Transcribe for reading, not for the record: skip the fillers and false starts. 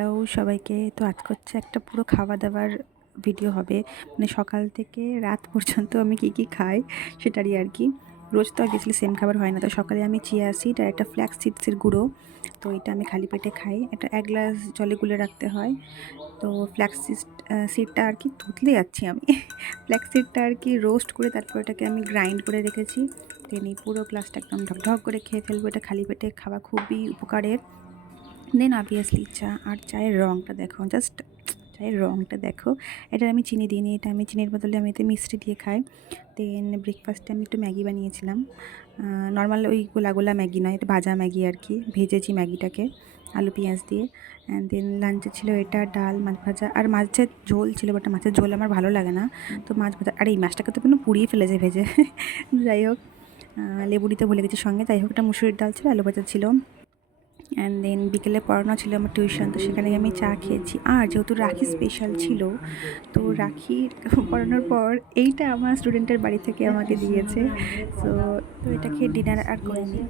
Hello সবাইকে। তো আজকে হচ্ছে একটা পুরো খাওয়া-দাওয়ার ভিডিও হবে। মানে সকাল থেকে রাত পর্যন্ত আমি কী খাই সেটারই আরকি। রোজ তো obviously সেম খাবার হয় না। তো সকালে আমি চিয়া সিড আর একটা ফ্ল্যাক্স সিডসের গুঁড়ো, তো এটা আমি খালি পেটে খাই। এটা ১ গ্লাস জলে গুলে রাখতে হয়। তো ফ্ল্যাক্স সিডটা আরকি থুতলে যাচ্ছি আমি। ফ্ল্যাক্স সিডটা আরকি রোস্ট করে তারপর এটাকে আমি গ্রাইন্ড করে রেখেছি। দেন এই পুরো গ্লাসটা একদম ঢকঢক করে খেয়ে ফেলবো। এটা খালি পেটে খাওয়া খুবই উপকারের। দেন অবভিয়াসলি চা, আর চায়ের রঙটা দেখো, জাস্ট চায়ের রঙটা দেখো। এটার আমি চিনি দিইনি, এটা আমি চিনির বদলে আমি এতে মিষ্টি দিয়ে খাই। দেন ব্রেকফাস্টে আমি একটু ম্যাগি বানিয়েছিলাম। নর্মাল ওই গোলা ম্যাগি নয়, এটা ভাজা ম্যাগি আরকি। ভেজেছি ম্যাগিটাকে আলু পেঁয়াজ দিয়ে। অ্যান্ড দেন লাঞ্চে ছিল এটা ডাল, মাছ ভাজা আর মাছের ঝোল ছিল, বাট মাছের ঝোল আমার ভালো লাগে না। তো মাছ ভাজা, আর এই মাছটাকে তো পুড়িয়ে ফেলেছে ভেজে। যাই হোক, লেবু দিতে ভুলে গেছি সঙ্গে। যাই হোক, এটা মুসুরির ডাল ছিল, আলু ভাজা ছিল। অ্যান্ড দেন বিকেলে পড়ানো ছিল আমার টিউশন, তো সেখানে আমি চা খেয়েছি। আর যেহেতু রাখি স্পেশাল ছিল, তো রাখি পড়ানোর পর এইটা আমার স্টুডেন্টের বাড়ি থেকে আমাকে দিয়েছে। তো এটা খেয়ে ডিনার আর করিনি।